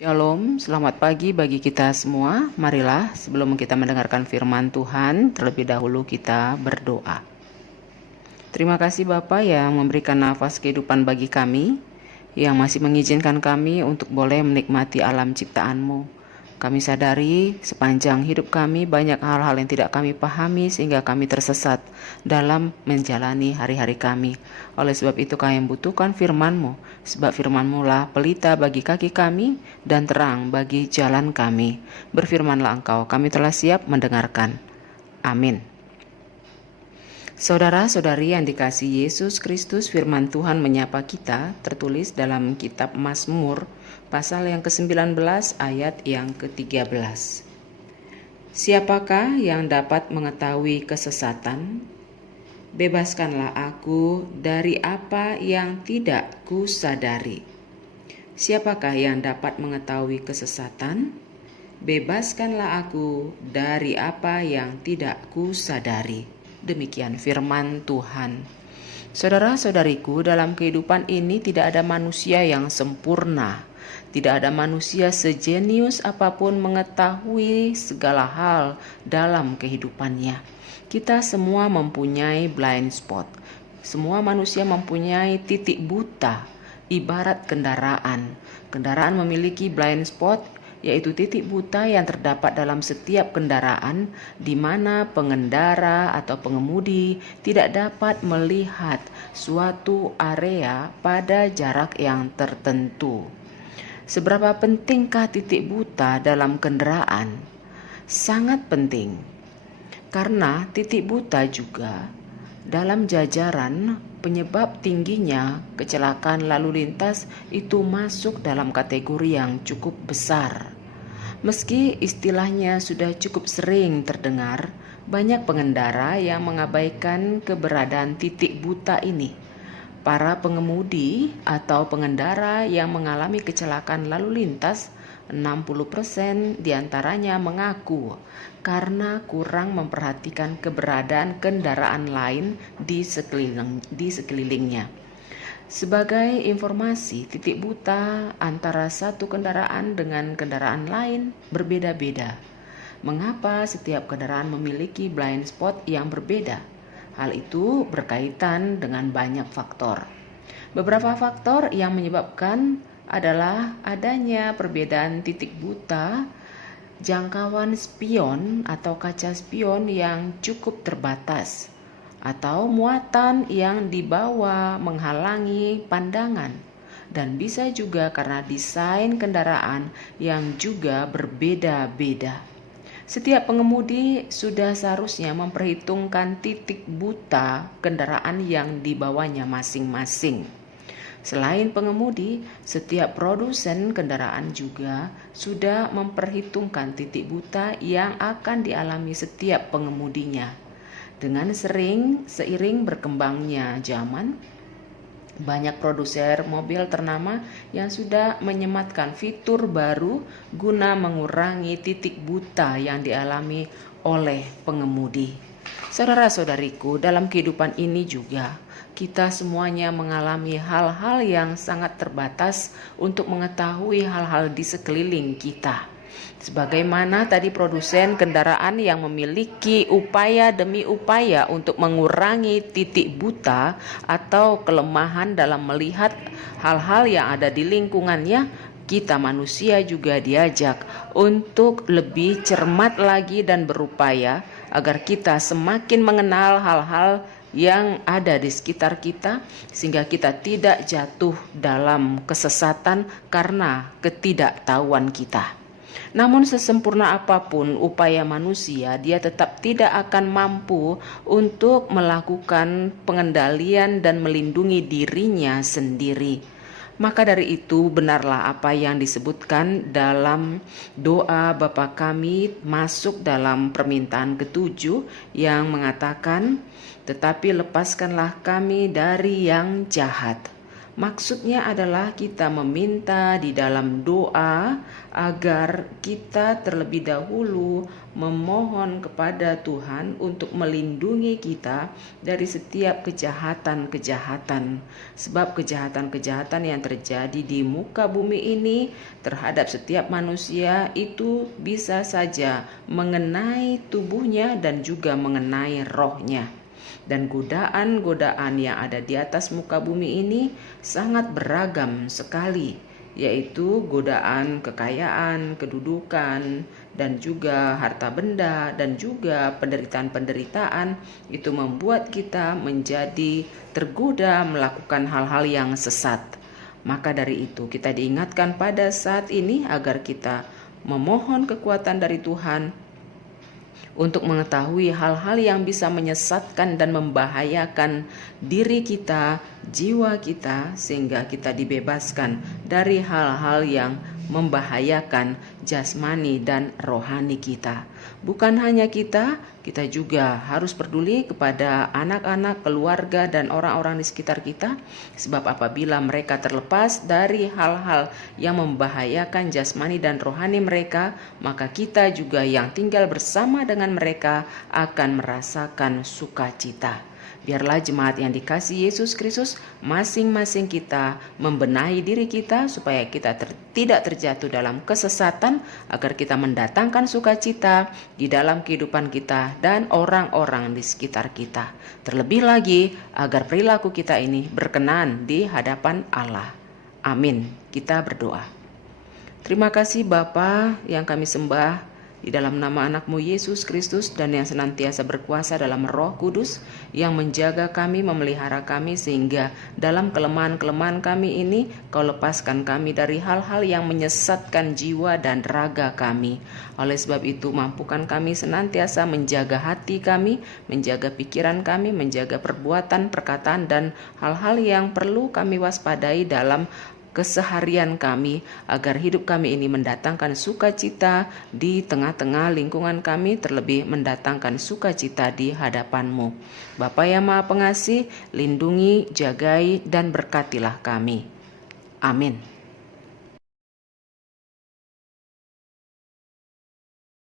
Shalom, selamat pagi bagi kita semua. Marilah sebelum kita mendengarkan firman Tuhan, terlebih dahulu kita berdoa. Terima kasih Bapa yang memberikan nafas kehidupan bagi kami, yang masih mengizinkan kami untuk boleh menikmati alam ciptaan-Mu. Kami sadari sepanjang hidup kami banyak hal-hal yang tidak kami pahami sehingga kami tersesat dalam menjalani hari-hari kami. Oleh sebab itu kami membutuhkan firman-Mu, sebab firman-Mu lah pelita bagi kaki kami dan terang bagi jalan kami. Berfirmanlah Engkau, kami telah siap mendengarkan. Amin. Saudara-saudari yang dikasihi Yesus Kristus, firman Tuhan menyapa kita tertulis dalam kitab Mazmur pasal yang ke-19 ayat yang ke-13. Siapakah yang dapat mengetahui kesesatan? Bebaskanlah aku dari apa yang tidak kusadari. Siapakah yang dapat mengetahui kesesatan? Bebaskanlah aku dari apa yang tidak kusadari. Demikian firman Tuhan. Saudara-saudariku, dalam kehidupan ini tidak ada manusia yang sempurna. Tidak ada manusia sejenius apapun mengetahui segala hal dalam kehidupannya. Kita semua mempunyai blind spot. Semua manusia mempunyai titik buta, ibarat kendaraan. Kendaraan memiliki blind spot, yaitu titik buta yang terdapat dalam setiap kendaraan di mana pengendara atau pengemudi tidak dapat melihat suatu area pada jarak yang tertentu. Seberapa pentingkah titik buta dalam kendaraan? Sangat penting, karena titik buta juga dalam jajaran penyebab tingginya kecelakaan lalu lintas itu masuk dalam kategori yang cukup besar. Meski istilahnya sudah cukup sering terdengar, banyak pengendara yang mengabaikan keberadaan titik buta ini. Para pengemudi atau pengendara yang mengalami kecelakaan lalu lintas, 60% diantaranya mengaku karena kurang memperhatikan keberadaan kendaraan lain di sekelilingnya. Sebagai informasi, titik buta antara satu kendaraan dengan kendaraan lain berbeda-beda. Mengapa setiap kendaraan memiliki blind spot yang berbeda? Hal itu berkaitan dengan banyak faktor. Beberapa faktor yang menyebabkan adalah adanya perbedaan titik buta, jangkauan spion atau kaca spion yang cukup terbatas, atau muatan yang dibawa menghalangi pandangan, dan bisa juga karena desain kendaraan yang juga berbeda-beda. Setiap pengemudi sudah seharusnya memperhitungkan titik buta kendaraan yang dibawanya masing-masing. Selain pengemudi, setiap produsen kendaraan juga sudah memperhitungkan titik buta yang akan dialami setiap pengemudinya. Dengan seiring berkembangnya zaman, banyak produsen mobil ternama yang sudah menyematkan fitur baru guna mengurangi titik buta yang dialami oleh pengemudi. Saudara-saudariku, dalam kehidupan ini juga kita semuanya mengalami hal-hal yang sangat terbatas untuk mengetahui hal-hal di sekeliling kita. Sebagaimana tadi produsen kendaraan yang memiliki upaya demi upaya untuk mengurangi titik buta atau kelemahan dalam melihat hal-hal yang ada di lingkungannya, kita manusia juga diajak untuk lebih cermat lagi dan berupaya agar kita semakin mengenal hal-hal yang ada di sekitar kita, sehingga kita tidak jatuh dalam kesesatan karena ketidaktahuan kita. Namun sesempurna apapun upaya manusia, dia tetap tidak akan mampu untuk melakukan pengendalian dan melindungi dirinya sendiri. Maka dari itu benarlah apa yang disebutkan dalam doa Bapa kami masuk dalam permintaan ke-7 yang mengatakan, tetapi lepaskanlah kami dari yang jahat. Maksudnya adalah kita meminta di dalam doa agar kita terlebih dahulu memohon kepada Tuhan untuk melindungi kita dari setiap kejahatan-kejahatan. Sebab kejahatan-kejahatan yang terjadi di muka bumi ini terhadap setiap manusia itu bisa saja mengenai tubuhnya dan juga mengenai rohnya. Dan godaan-godaan yang ada di atas muka bumi ini sangat beragam sekali, yaitu godaan kekayaan, kedudukan, dan juga harta benda, dan juga penderitaan-penderitaan. Itu membuat kita menjadi tergoda melakukan hal-hal yang sesat. Maka dari itu kita diingatkan pada saat ini agar kita memohon kekuatan dari Tuhan untuk mengetahui hal-hal yang bisa menyesatkan dan membahayakan diri kita, jiwa kita, sehingga kita dibebaskan dari hal-hal yang membahayakan jasmani dan rohani kita. Bukan hanya kita juga harus peduli kepada anak-anak, keluarga, dan orang-orang di sekitar kita. Sebab apabila mereka terlepas dari hal-hal yang membahayakan jasmani dan rohani mereka, maka kita juga yang tinggal bersama dengan mereka akan merasakan sukacita. Biarlah jemaat yang dikasihi Yesus Kristus, masing-masing kita membenahi diri kita supaya kita tidak terjatuh dalam kesesatan, agar kita mendatangkan sukacita di dalam kehidupan kita dan orang-orang di sekitar kita. Terlebih lagi agar perilaku kita ini berkenan di hadapan Allah. Amin. Kita berdoa. Terima kasih Bapa yang kami sembah, di dalam nama anak-Mu Yesus Kristus, dan yang senantiasa berkuasa dalam Roh Kudus yang menjaga kami, memelihara kami, sehingga dalam kelemahan-kelemahan kami ini Kau lepaskan kami dari hal-hal yang menyesatkan jiwa dan raga kami. Oleh sebab itu mampukan kami senantiasa menjaga hati kami, menjaga pikiran kami, menjaga perbuatan, perkataan, dan hal-hal yang perlu kami waspadai dalam keseharian kami, agar hidup kami ini mendatangkan sukacita di tengah-tengah lingkungan kami, terlebih mendatangkan sukacita di hadapan-Mu. Bapa yang Maha Pengasih, lindungi, jagai, dan berkatilah kami. Amin.